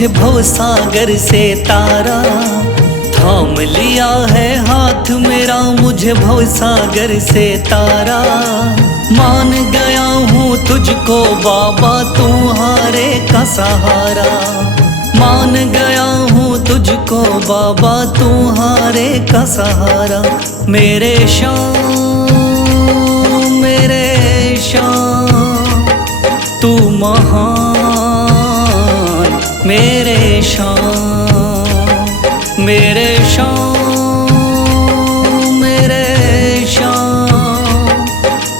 मुझे भवसागर से तारा। थाम लिया है हाथ मेरा मुझे भवसागर से तारा। मान गया हूँ तुझको बाबा तुम्हारे का सहारा। मान गया हूँ तुझको बाबा तुम्हारे का सहारा। मेरे श्याम तू महान, मेरे श्याम मेरे श्याम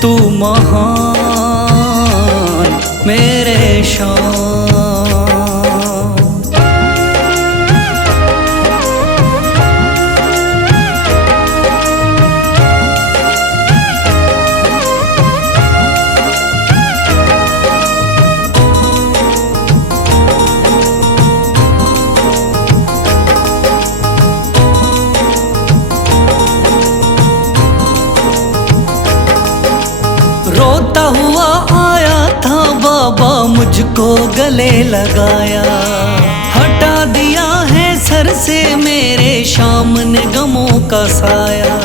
तू महान, मेरे श्याम। रोता हुआ आया था बाबा मुझको गले लगाया। हटा दिया है सर से मेरे श्याम ने गमों का साया।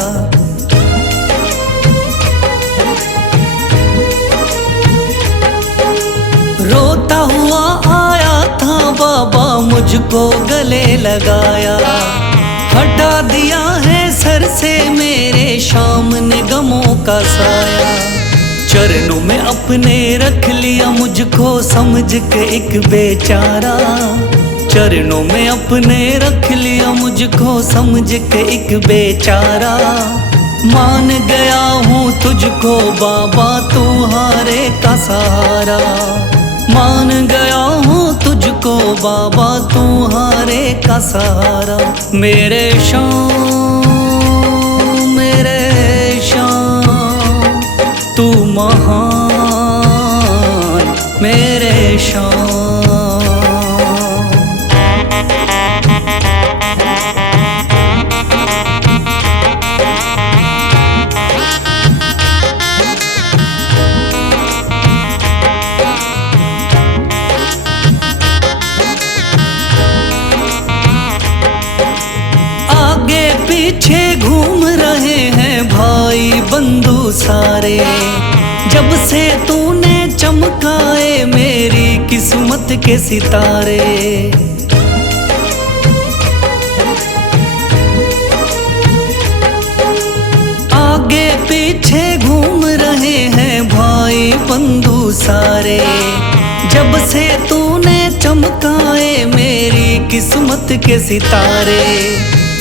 रोता हुआ आया था बाबा मुझको गले लगाया। हटा दिया है सर से मेरे श्याम ने गमों का साया। चरणों में अपने रख लिया मुझको समझ के एक बेचारा। चरणों में अपने रख लिया मुझको समझ के एक बेचारा। मान गया हूँ तुझको बाबा तुम्हारे का सहारा। मान गया हूँ तुझको बाबा तुम्हारे का सहारा। मेरे श्याम तू महान, मेरे श्याम। आगे पीछे घूम रहे हैं भाई बंधु सारे। जब से तूने चमकाए मेरी किस्मत के सितारे। आगे पीछे घूम रहे हैं भाई बंधु सारे। जब से तूने चमकाए मेरी किस्मत के सितारे।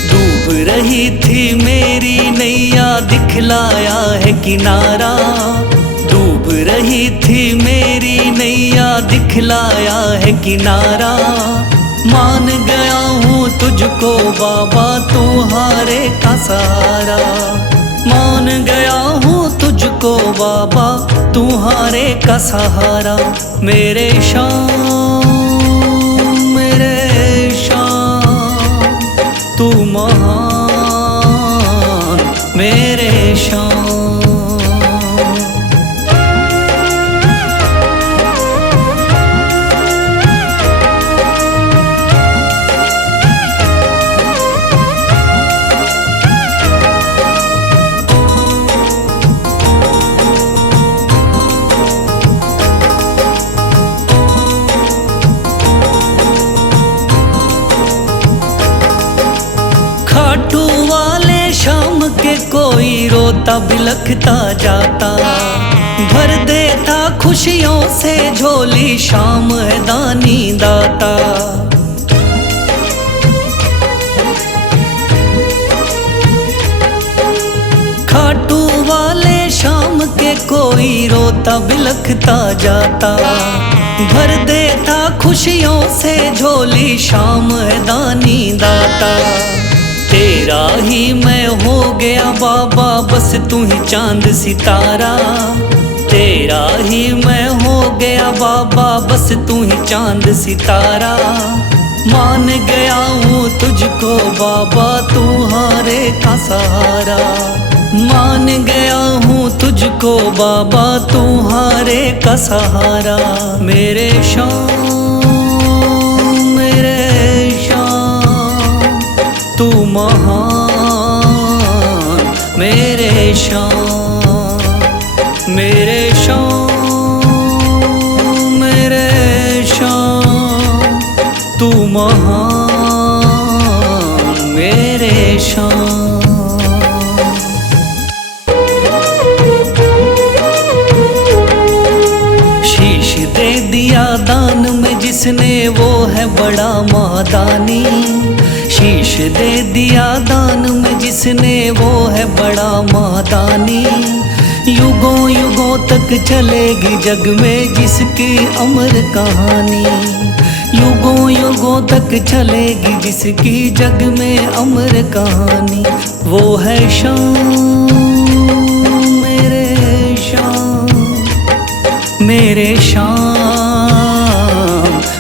डूब रही थी मेरी नैया दिखलाया है किनारा। डूब रही थी मेरी नैया दिखलाया है किनारा। मान गया हूँ तुझको बाबा तुम्हारे का सहारा। मान गया हूँ तुझको बाबा तुम्हारे का सहारा। मेरे श्याम तू महान, मेरे श्याम। खाटू वाले श्याम के कोई रोता बिलखता जाता। भर देता खुशियों से झोली श्याम है दानी दाता। खाटू वाले श्याम के कोई रोता बिलखता जाता। भर देता खुशियों से झोली श्याम है दानी दाता। तेरा ही मैं हो गया बाबा बस तू ही चांद सितारा। तेरा ही मैं हो गया बाबा बस तू ही चांद सितारा। मान गया हूँ तुझको बाबा तुम्हारे का सहारा। मान गया हूँ तुझको बाबा तुम्हारे का सहारा। मेरे श्याम महान मेरे शान, मेरे शान, मेरे शान, तू महान मेरे शान। शीश दे दिया दान में जिसने वो है बड़ा मादानी, शीश दे दिया दान में जिसने वो है बड़ा मादानी। युगों युगों तक चलेगी जग में जिसकी अमर कहानी, युगों युगों तक चलेगी जिसकी जग में अमर कहानी। वो है शान मेरे शान, मेरे शान,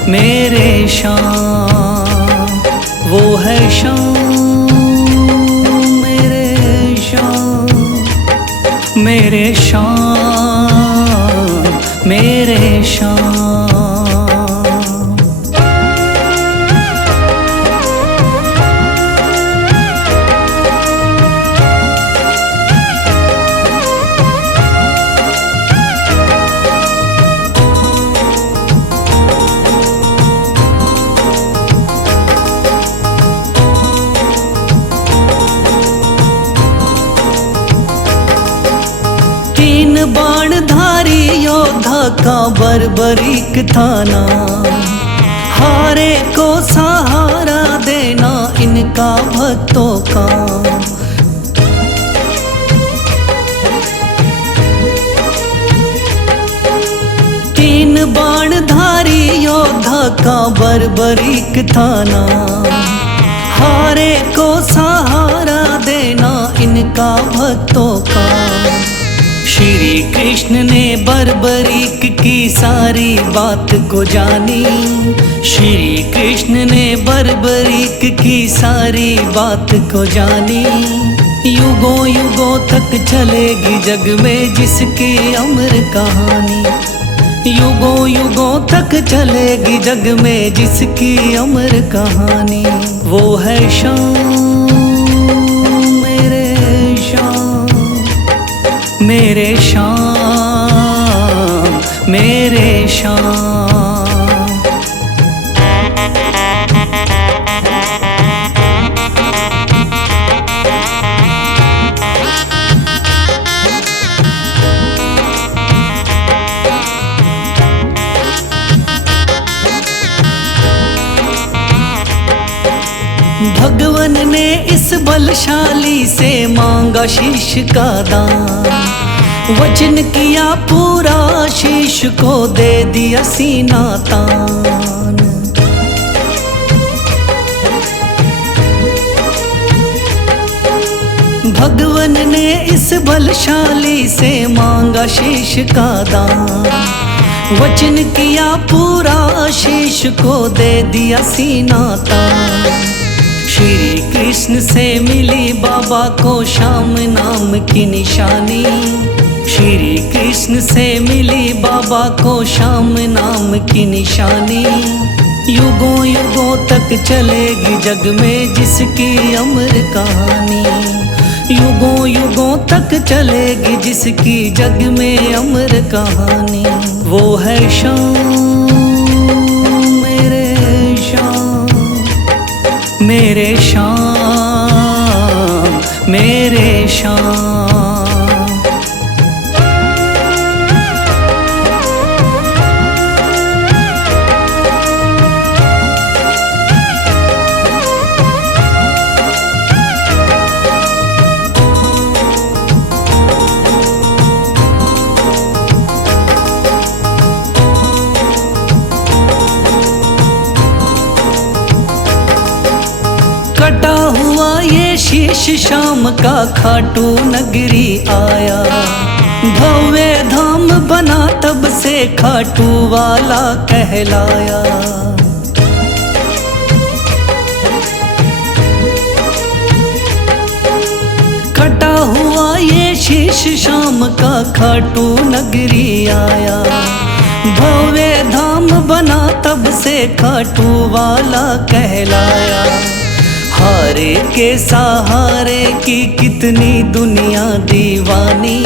मेरे शान, वो है शान मेरे शान, मेरे शान, मेरे शान। तीन बाणधारी योद्धा का बर्बरीक थाना, हारे को सहारा देना इनका भक्तों का। तीन बाणधारी योद्धा का बर्बरीक थाना, हारे को सहारा देना इनका भक्तों का। श्री कृष्ण ने बर्बरीक की सारी बात को जानी, श्री कृष्ण ने बर्बरीक की सारी बात को जानी। युगों युगों तक चलेगी जग में जिसकी अमर कहानी, युगों युगों तक चलेगी जग में जिसकी अमर कहानी। वो है शान मेरे शान, मेरे शान, मेरे शान। भगवन ने इस बलशाली से मांगा शीश का दान, वचन किया पूरा शीश को दे दिया सीना तान। भगवन ने इस बलशाली से मांगा शीश का दान, वचन किया पूरा शीश को दे दिया सीना तान। श्री कृष्ण से मिली बाबा को श्याम नाम की निशानी, श्री कृष्ण से मिली बाबा को श्याम नाम की निशानी। युगों युगों तक चलेगी जग में जिसकी अमर कहानी, युगों युगों तक चलेगी जिसकी जग में अमर कहानी। वो है शान मेरे शान, मेरे शान, मेरे शान। कटा हुआ ये शीश शाम का खाटू नगरी आया, भव्य धाम बना तब से खाटू वाला कहलाया। कटा हुआ ये शीश शाम का खाटू नगरी आया, भव्य धाम बना तब से खाटू वाला कहलाया। हारे के सहारे की कितनी दुनिया दीवानी,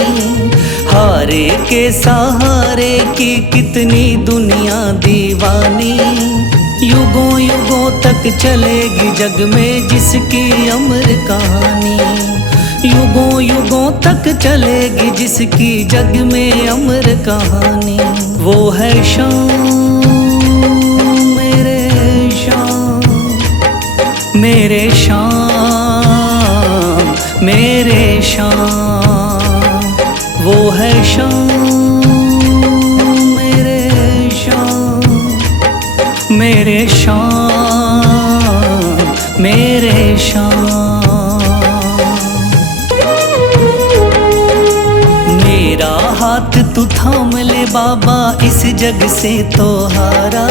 हारे के सहारे की कितनी दुनिया दीवानी। युगों युगों तक चलेगी जग में जिसकी अमर कहानी, युगों युगों तक चलेगी जिसकी जग में अमर कहानी। वो है शाम मेरे शाम, मेरे शाम मेरे शाम। वो है शाम मेरे शाम, मेरे शाम मेरे शाम। मेरा हाथ तू थाम ले बाबा इस जग से तो हारा,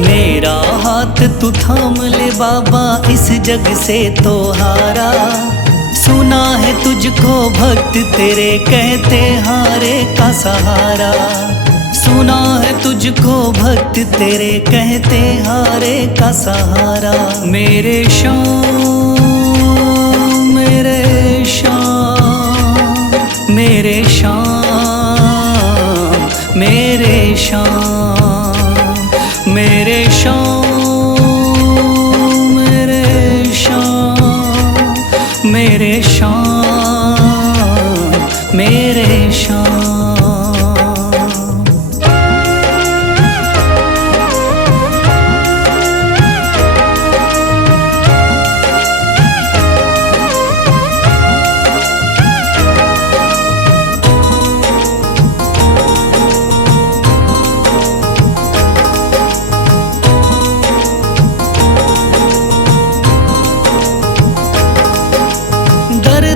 मेरा हाथ तू थाम ले बाबा इस जग से तो हारा। सुना है तुझको भक्त तेरे कहते हारे का सहारा, सुना है तुझको भक्त तेरे कहते हारे का सहारा। मेरे शाम मेरे शाम, मेरे शाम मेरे शाम, मेरे शाम मेरे शाम, मेरे शाम मेरे शाम।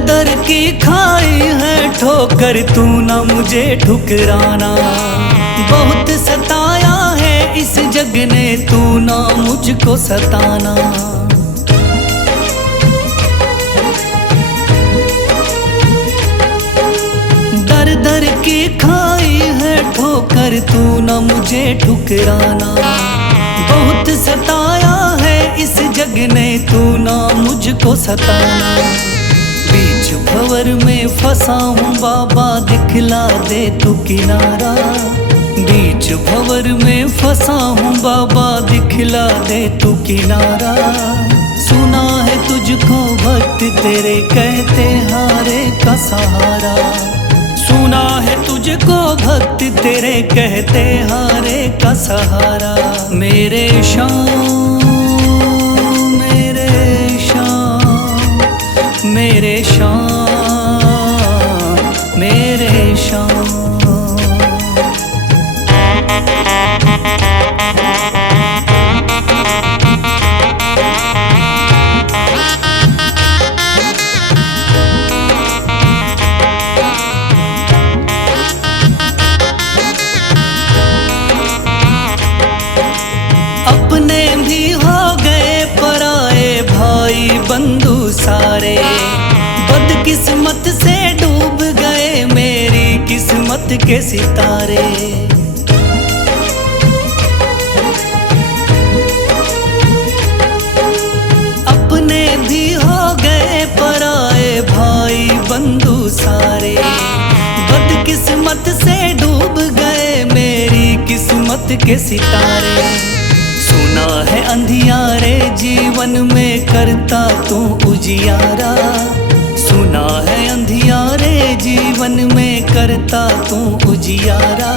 दर की खाई है ठोकर तू ना मुझे ठुकराना, बहुत सताया है इस जग ने तू ना मुझको सताना। दर दर की खाई है ठोकर तू ना मुझे ठुकराना, बहुत सताया है इस जग ने तू ना मुझको सताना। बीच भंवर में फंसा हूँ बाबा दिखला दे तू किनारा, बीच भंवर में फंसा हूँ बाबा दिखला दे तू किनारा। सुना है तुझको भक्त तेरे कहते हारे का सहारा, सुना है तुझको भक्त तेरे कहते हारे का सहारा। मेरे शाम मेरे शाम, मेरे शाम मेरे शाम। अपने भी हो गए पराए भाई बंधु सारे, बदकिस्मत से डूब गए मेरी किस्मत के सितारे। अपने भी हो गए पराए भाई बंधु सारे, बदकिस्मत से डूब गए मेरी किस्मत के सितारे। सुना है अंधियारे जीवन में करता तू उजियारा, सुना है अंधियारे जीवन में करता तू उजियारा।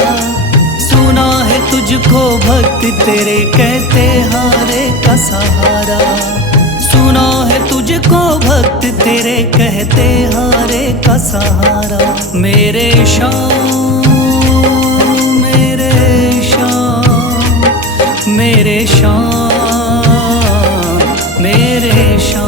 सुना है तुझको भक्त तेरे कहते हारे का सहारा, सुना है तुझको भक्त तेरे कहते हारे का सहारा। मेरे शाम मेरे शाम, मेरे शाम मेरे शाम।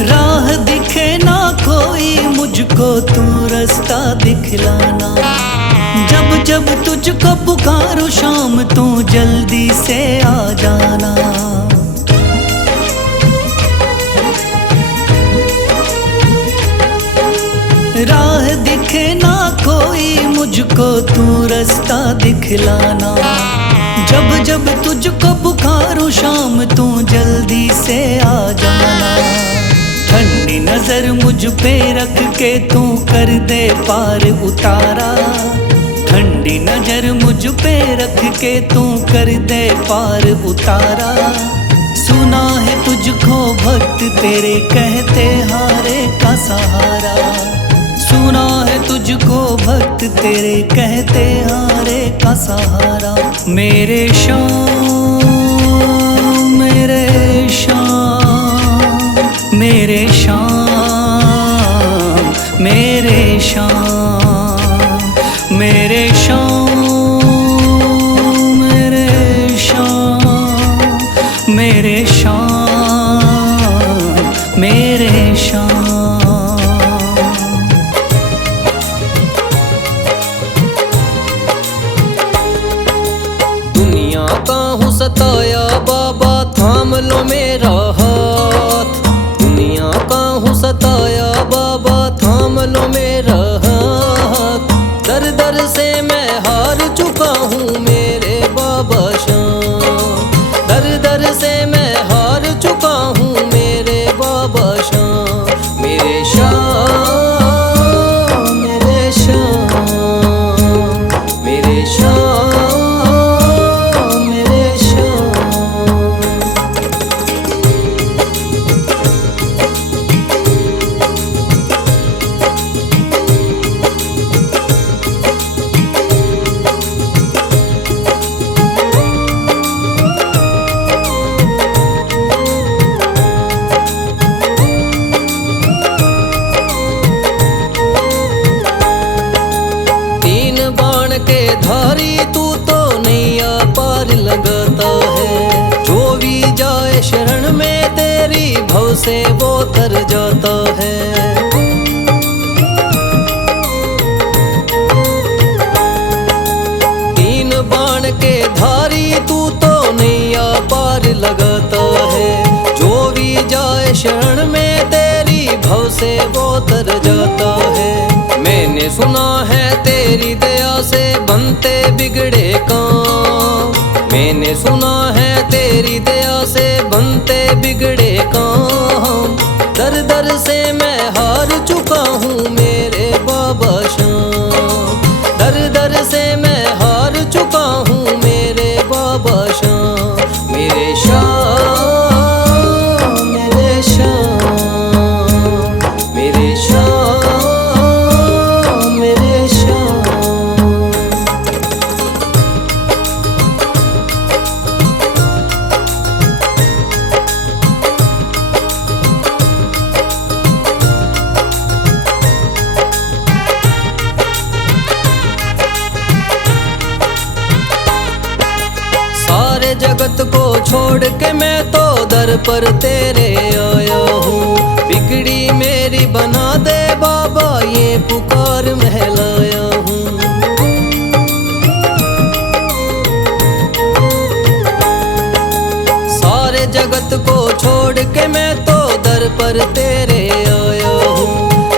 राह दिखलाना। जब जब तुझको पुकारूं शाम तू जल्दी से आ जाना। राह दिखे ना कोई मुझको तू रास्ता दिखलाना। जब जब तुझको पुकारूं शाम तू जल्दी से आ जाना। ठंडी नजर मुझ पे रख के तू कर दे पार उतारा। ठंडी नजर मुझ पे रख के तू कर दे पार उतारा। सुना है तुझको भक्त तेरे कहते हारे का सहारा। सुना है तुझको भक्त तेरे कहते हारे का सहारा। मेरे शाम मेरे शाम मेरे शाम मेरे शाम मेरे शाम मेरे शाम मेरे शाम मेरे शाम। सताया बाबा थाम लो मेरा हाथ। दुनिया का हूँ सताया बाबा थाम लो मेरा हाथ। दर दर से मैं हार चुका हूँ मेरे बाबा शाम। दर दर से मैं हार चुका हूँ मेरे बाबा शाम। मेरे शाम मेरे शाम मेरे शाम। धारी तू तो नैया पार लगाता है। जो भी जाए शरण में तेरी भव से वो तर जाता है। तीन बाण के धारी तू तो नैया पार लगाता है। जो भी जाए शरण में तेरी भव से वो तर जाता है। मैंने सुना है तेरी दया से बनते बिगड़े काम। मैंने सुना है तेरी दया से बनते बिगड़े काम। दर दर से मैं हार चुका हूँ मेरे बाबा शाम। दर दर से मैं हार चुका हूँ मेरे बाबा शाम। मेरे शाम मेरे शाम मेरे शाम मेरे शाम। सारे जगत को छोड़ के मैं तो दर पर तेरे आया हूँ। बिगड़ी मेरी बना दे बाबा ये पुकार महलाया हूँ। सारे जगत को छोड़ के मैं तो दर पर तेरे आया हूँ।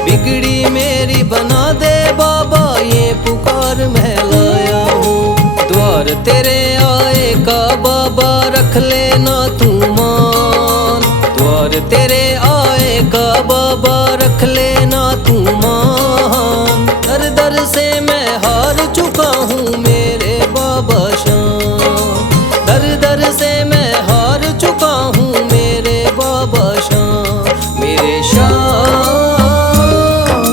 बिगड़ी मेरी बना दे बाबा ये पुकार महलाया हूँ। द्वार तेरे आए का बाबा रख लेना तू मान। द्वार तेरे आए का बाबा रख लेना तू मान। दर दर से मैं हार चुका हूँ मेरे बाबा शाम। दर दर से मैं हार चुका हूँ मेरे बाबा शाम। मेरे शाम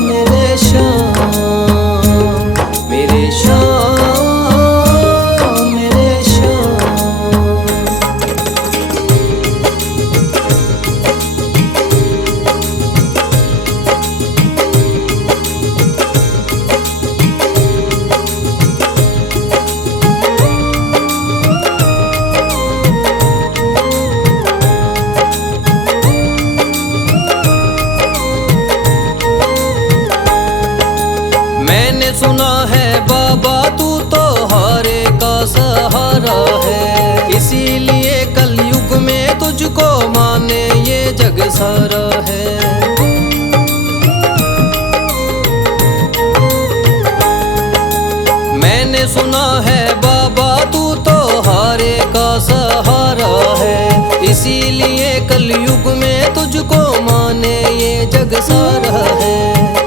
मेरे शाम मेरे शाम मेरे सहारा है। इसीलिए कलयुग में तुझको माने ये जग सारा है।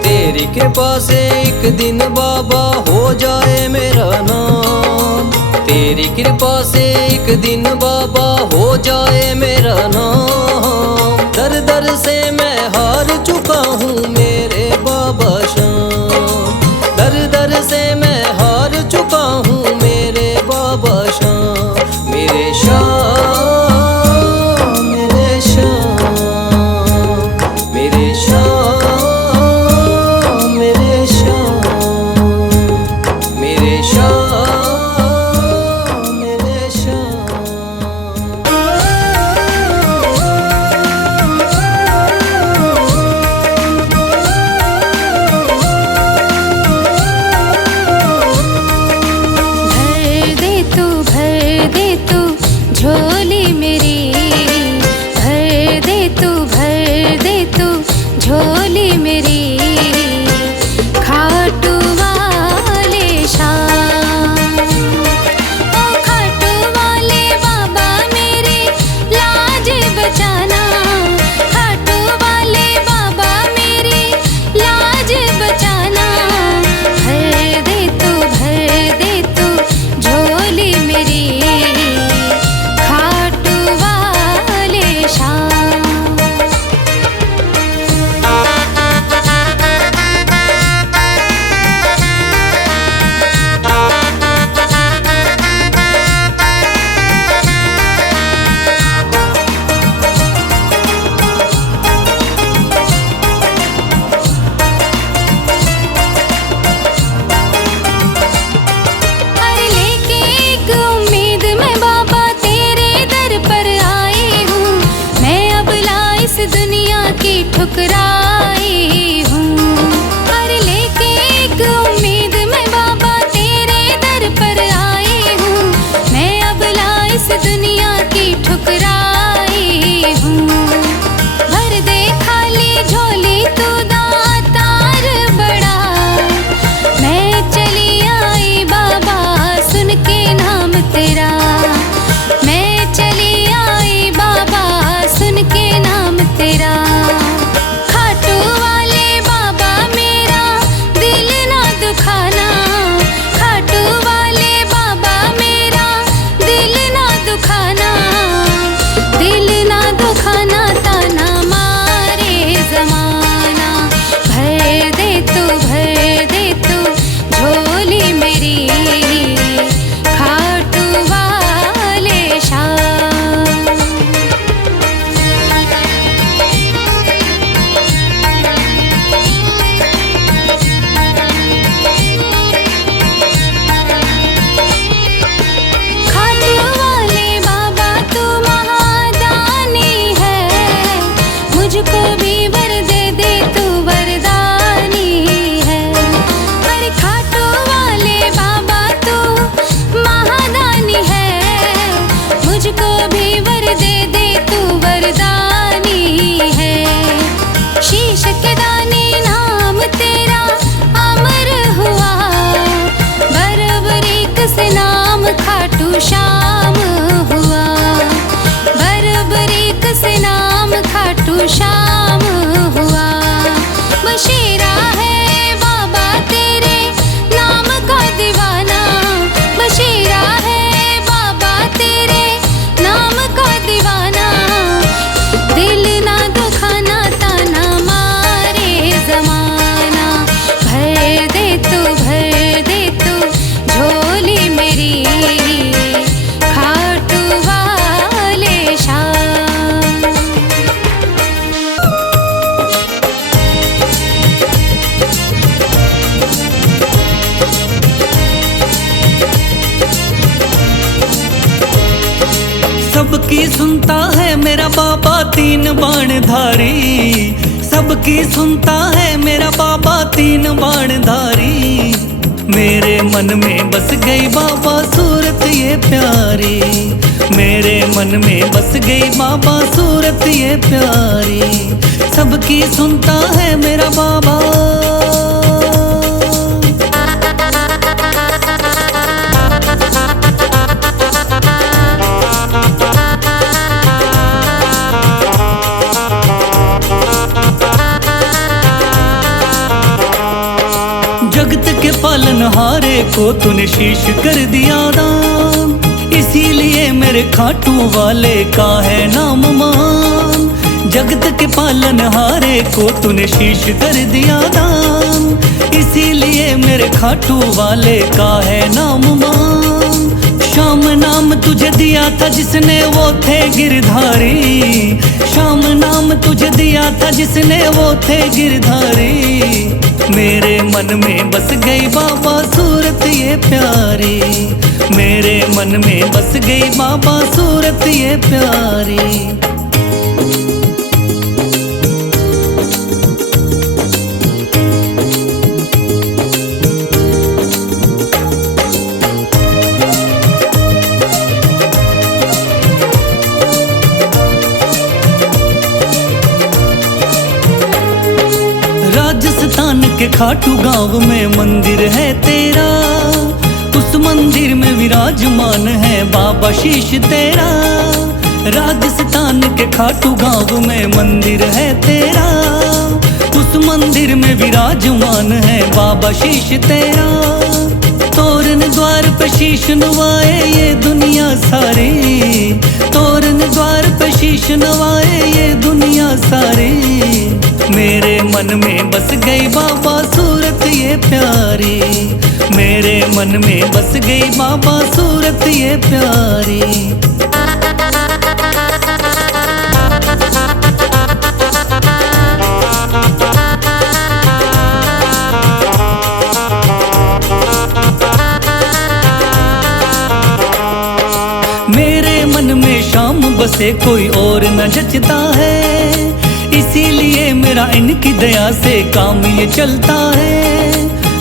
तेरी कृपा से एक दिन बाबा हो जाए मेरा नाम। तेरी कृपा से एक दिन बाबा हो जाए मेरा नाम। दर दर से मैं हार चुका हूँ मेरे बाबा श्याम। दर दर से मैं हार चुका हूँ मेरे बाबा श्याम। मेरे श्याम, मेरे श्याम, मेरे श्याम, मेरे श्याम, मेरे श्याम, मेरे श्याम। भर दे तू झोली मेरी, भर दे तू झोली मेरी। खाटू वाले शाम, ओ खाटू वाले बाबा मेरे लाज बचाना। खाटू वाले बाबा मेरी लाज बचाना। भर दे तू झोली मेरी। खाटू वाले शाम। अरे लेके एक उम्मीद मैं बाबा तेरे दर पर आई हूँ। मैं अबला इस दुनिया की ठुकराई हूँ। अरे लेके एक उम्मीद मैं बाबा तेरे दर पर आई हूँ। मैं अबला इस दुनिया की ठुकराई हूँ। भर दे खाली झोली तू दातार बड़ा। मैं चली आई बाबा सुन के नाम तेरा। मैं चली आई बाबा सुन के नाम तेरा। खाटू वाले बाबा मेरा दिल ना दुखाना। खाटू वाले बाबा मेरा दिल ना दुखाना। दिल ना दुखाना ताना मारे जमाना। भर दे तू झोली मेरी। खाटू वाले शाम। खाटू वाले बाबा तू महादानी है। मुझको भी वर दे तू वरदानी है। अरे खाटू वाले बाबा तू महादानी है। मुझको भी वर दे तू वरदानी है। शीश के दानी नाम तेरा अमर हुआ। बरबरीक से नाम खाटू श्याम हुआ। बरबरीक से नाम खाटू श्याम हुआ। बशीरा है बाबा तेरे नाम का दीवाना। बशीरा है बाबा तेरे नाम का दीवाना। दिल ना दुखाना ताना मारे जमाना। भर दे तू झोली मेरी। खाटू वाले शाम। सबकी सुनता है मेरा बाबा तीन बाणधारी। सबकी सुनता है मेरा बाबा तीन बाणधारी। मेरे मन में बस गई बाबा सूरत ये प्यारी। मेरे मन में बस गई बाबा सूरत ये प्यारी। सबकी सुनता है मेरा बाबा। हारे को तूने शीश कर दिया दान, इसीलिए मेरे खाटू वाले का है नाम मान। जगत के पालन हारे को तूने शीश कर दिया दान, इसीलिए मेरे खाटू वाले का है नाम मान। श्याम नाम तुझे दिया था जिसने वो थे गिरधारी, श्याम नाम तुझे दिया था जिसने वो थे गिरधारी। मेरे मन में बस गई बाबा सूरत ये प्यारी, मेरे मन में बस गई बाबा सूरत ये प्यारी। राजस्थान के खाटू गांव में मंदिर है तेरा, उस मंदिर में विराजमान है बाबा शीश तेरा। राजस्थान के खाटू गांव में मंदिर है तेरा, उस मंदिर में विराजमान है बाबा शीश तेरा। तोरण द्वार पे शीश नवाए ये दुनिया सारी, तोरण द्वार पे शीश नवाए ये दुनिया सारी। मेरे मन में बस गई बाबा सूरत ये प्यारी, मेरे मन में बस गई बाबा सूरत ये प्यारी। मेरे मन में शाम बसे कोई और न जचता है, इसीलिए मेरा इनकी दया से काम ये चलता है।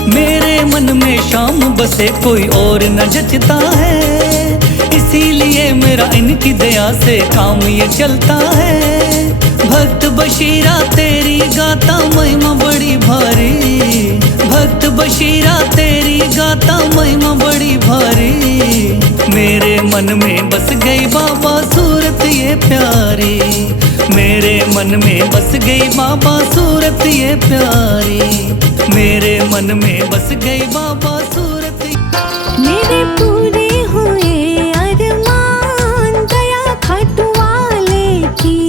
मेरे मन में शाम बसे कोई और न जचता है, इसीलिए मेरा इनकी दया से काम ये चलता है। भक्त बशीरा तेरी गाता महिमा बड़ी भारी, भक्त बशीरा तेरी गाता महिमा बड़ी भारी। मेरे मन में बस गई बाबा सूरत ये प्यारी, मेरे मन में बस गई बाबा सूरत ये प्यारी, मेरे मन में बस गई बाबा सूरत। मेरे पूरे हुए अरमान दया खाटू वाले की,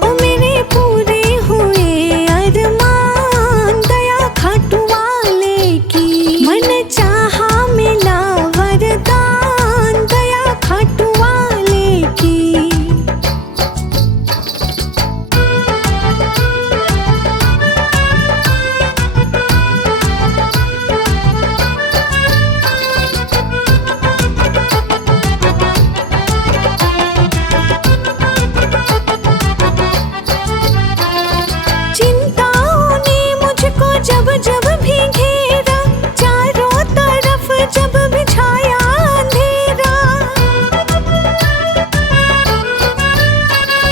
ओ मेरे पूरे हुए अरमान दया खाटू वाले की। मन चाहा मिला वरदान दया खाटू वाले की। चिंताओं ने मुझको जब जब भी घेरा, चारों तरफ जब भी छाया अंधेरा।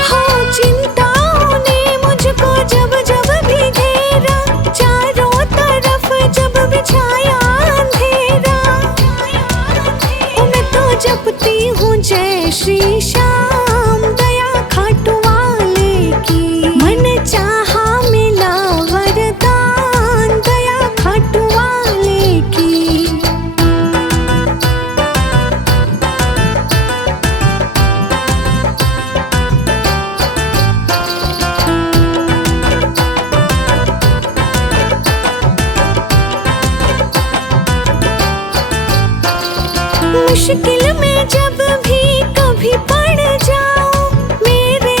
हाँ, चिंताओं ने मुझको जब जब भी घेरा, चारों तरफ जब भी छाया अंधेरा। मैं तो जपती हूँ जय श्री श्याम दया खाटू वाले की। मन चाहा मिला वरदान दया खाटू वाले की। मुश्किल में जब भी कभी पड़ जाऊं, मेरे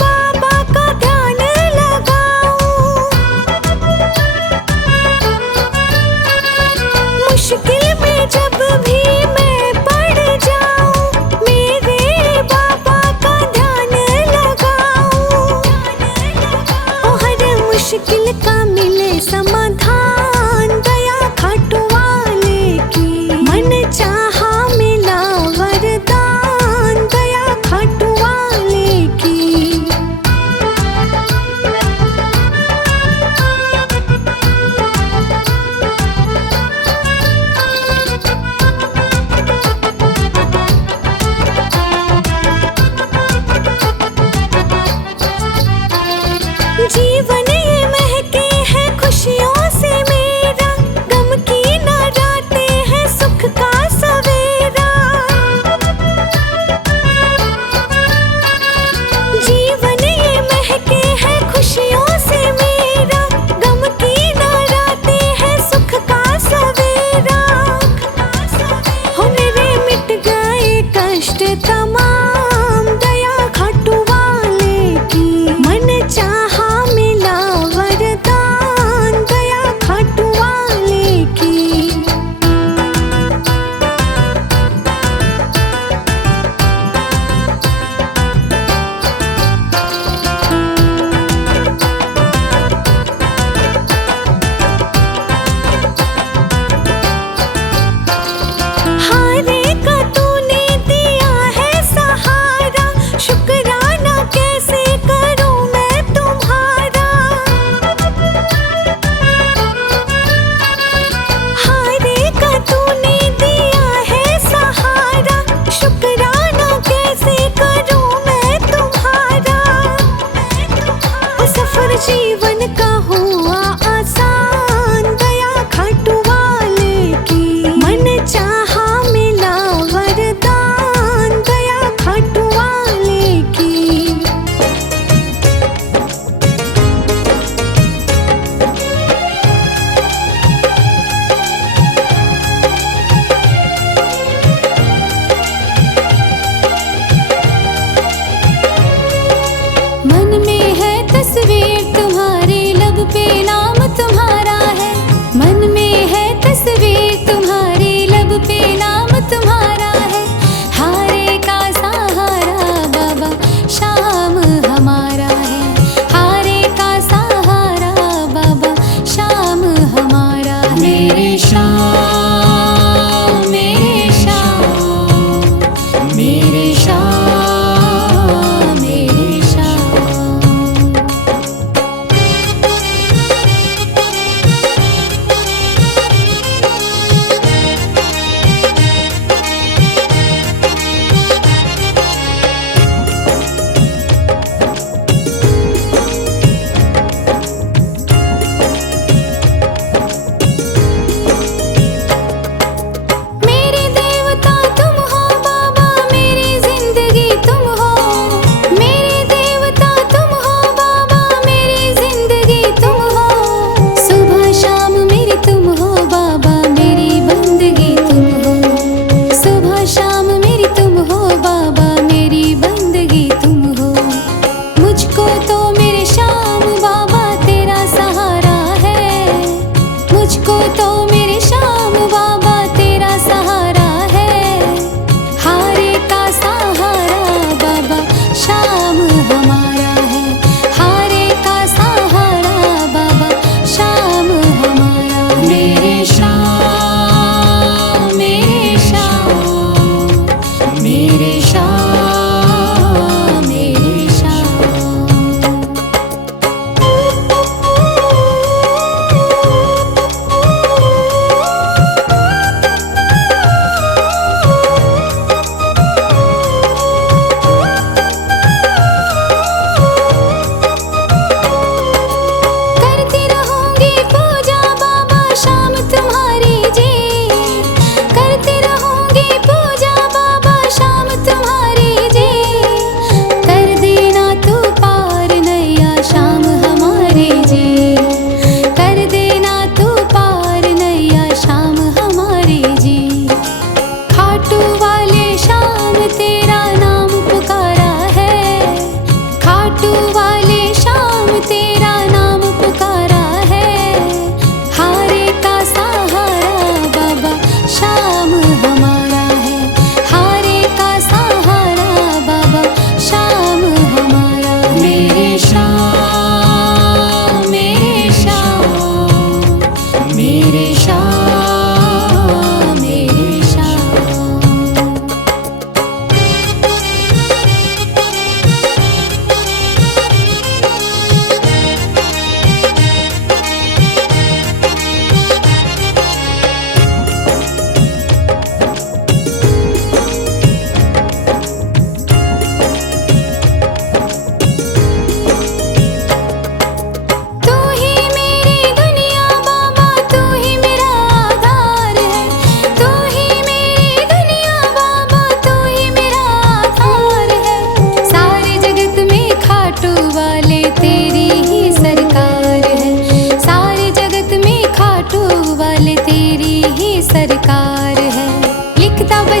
बाबा का ध्यान लगाऊं। मुश्किल में जब भी मैं पड़ जाऊं, मेरे बाबा का ध्यान लगाऊं। ओ हर मुश्किल का मिले समाधान दया खाटू वाले की। मन चाहा मिला वरदान दया खाटू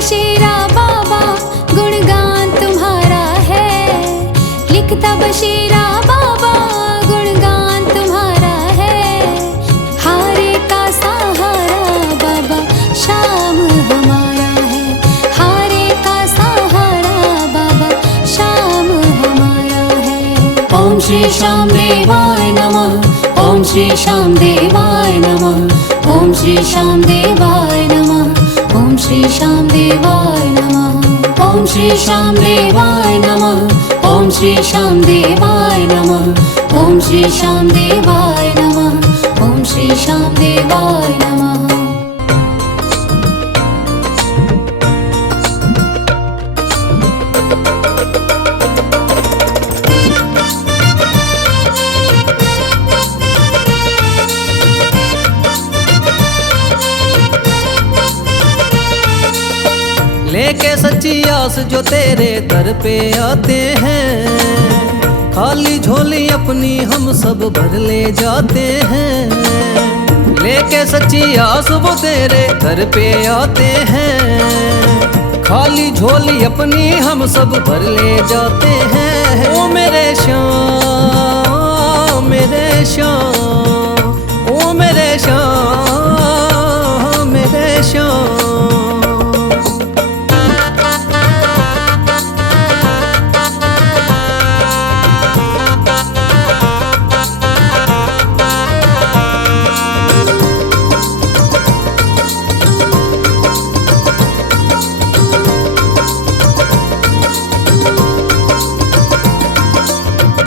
बशीरा बाबा गुणगान तुम्हारा है, लिखता बशीरा बाबा गुणगान तुम्हारा है। हारे का सहारा बाबा शाम हमारा है, हारे का सहारा बाबा शाम हमारा है। ओम श्री श्याम देवाय नमः, ओम श्री श्याम देवाय नमः, ओम श्री श्याम देवाय नमः, ओम श्री श्याम देवाय नमः, ओम श्री श्याम देवाय नमः, ओम श्री श्याम देवाय नमः, ओम श्री श्याम देवाय नमः, ओम श्री श्याम देवाय नमः। लेके सच्ची आस जो तेरे दर पे आते हैं, खाली झोली अपनी हम सब भर ले जाते हैं। लेके सच्ची आस वो तेरे दर पे आते हैं, खाली झोली अपनी हम सब भर ले जाते हैं। ओ मेरे श्याम मेरे श्याम, ओ मेरे श्याम मेरे श्याम।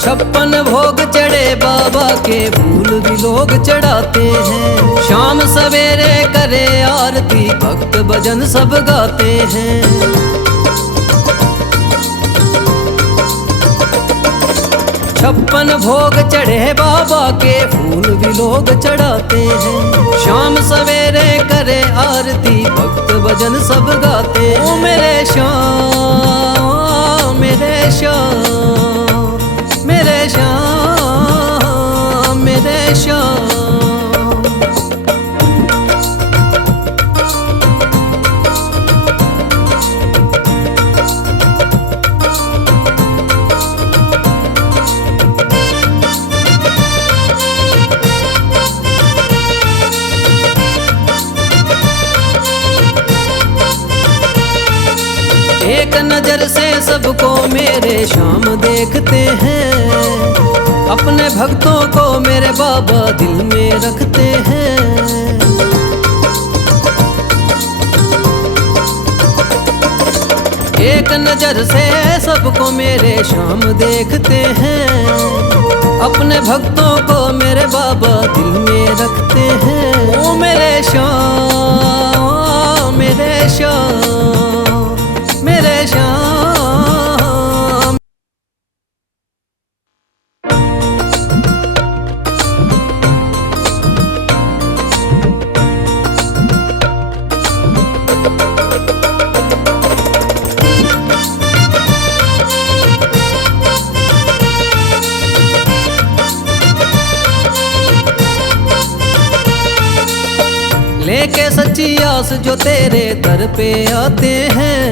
छप्पन भोग चढ़े बाबा के फूल भी लोग चढ़ाते हैं। शाम सवेरे करे आरती भक्त भजन सब गाते हैं। छप्पन भोग चढ़े बाबा के फूल भी लोग चढ़ाते हैं। शाम सवेरे करे आरती भक्त भजन सब गाते हैं। ओ मेरे श्याम मेरे श्याम मेरे श्याम मेरे श्याम। एक नजर से सबको मेरे श्याम देखते हैं, अपने भक्तों को मेरे बाबा दिल में रखते हैं। एक नजर से सबको मेरे श्याम देखते हैं, अपने भक्तों को मेरे बाबा दिल में रखते हैं। ओ मेरे श्याम मेरे श्याम मेरे श्याम। लेके सच्ची आस जो तेरे दर पे आते हैं,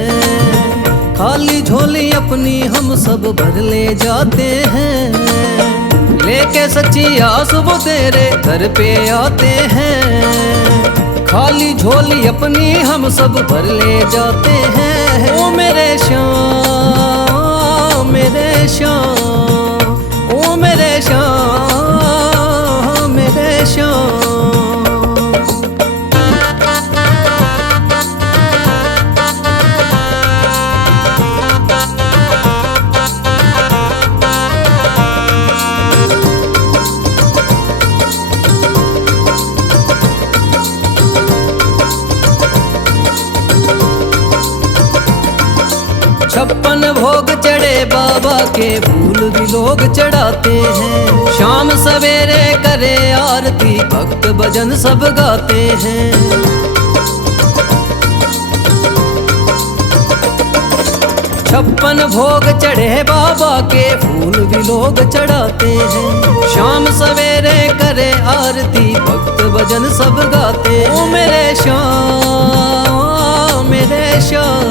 खाली झोली अपनी हम सब भर ले जाते हैं। लेके सच्ची आस वो तेरे दर पे आते हैं, खाली झोली अपनी हम सब भर ले जाते हैं। ओ मेरे श्याम मेरे श्याम, ओ मेरे श्याम मेरे श्याम। छप्पन भोग चढ़े बाबा के फूल भी लोग चढ़ाते हैं। शाम सवेरे करे आरती भक्त भजन सब गाते हैं। छप्पन भोग चढ़े बाबा के फूल भी लोग चढ़ाते हैं। शाम सवेरे करे आरती भक्त भजन सब गाते हैं। ओ मेरे श्याम मेरे श्याम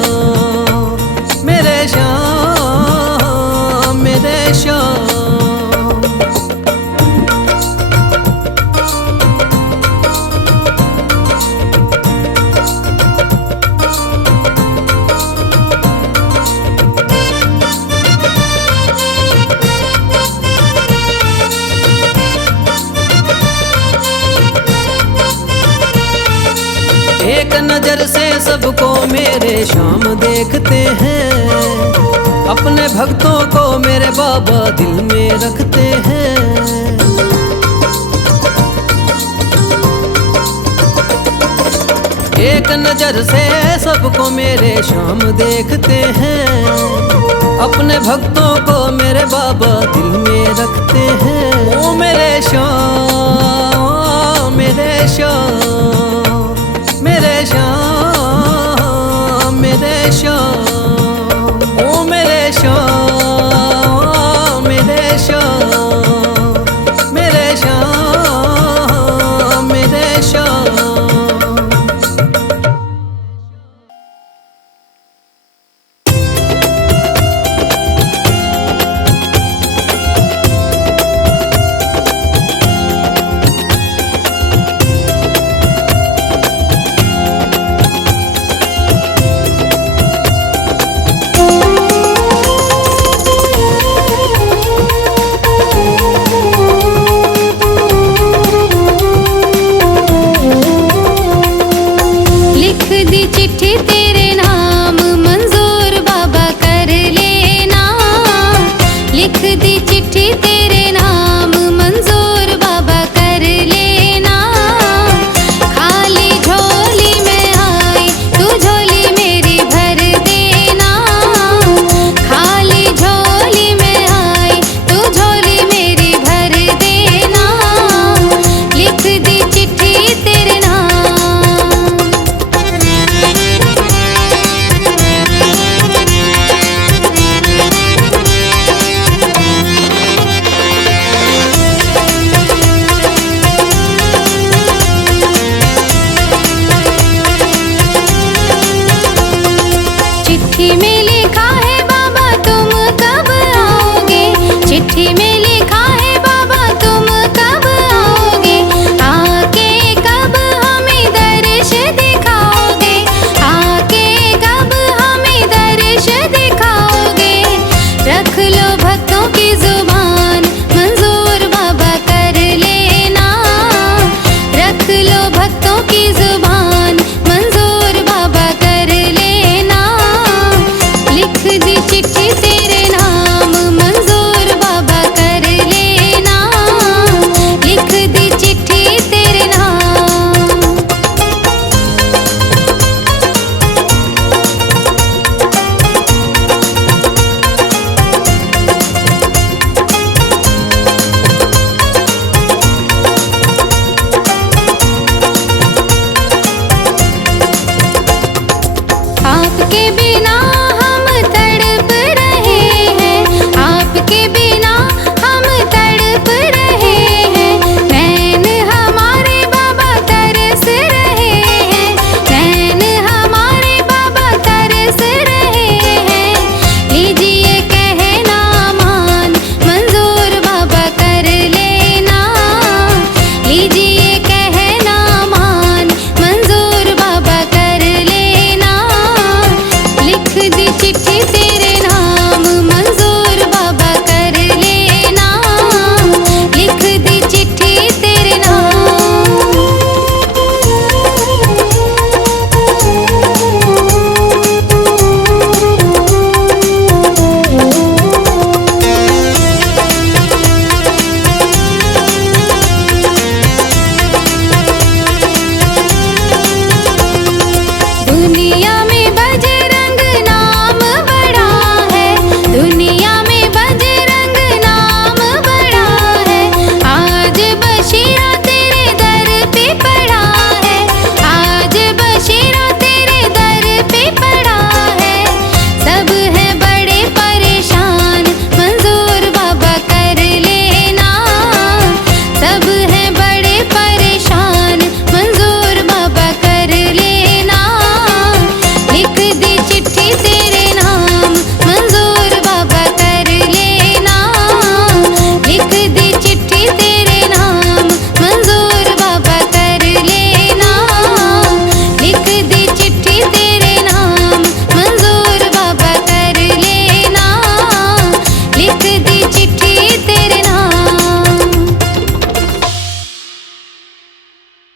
नजर से सबको मेरे श्याम देखते हैं, अपने भक्तों को मेरे बाबा दिल में रखते हैं। एक नजर से सबको मेरे श्याम देखते हैं, अपने भक्तों को मेरे बाबा दिल में रखते हैं। ओ मेरे श्याम, मेरे श्याम, मेरे श्याम, मेरे श्याम, ओ मेरे श्याम, मेरे श्याम, मेरे श्याम, मेरे श्याम। आपके बिना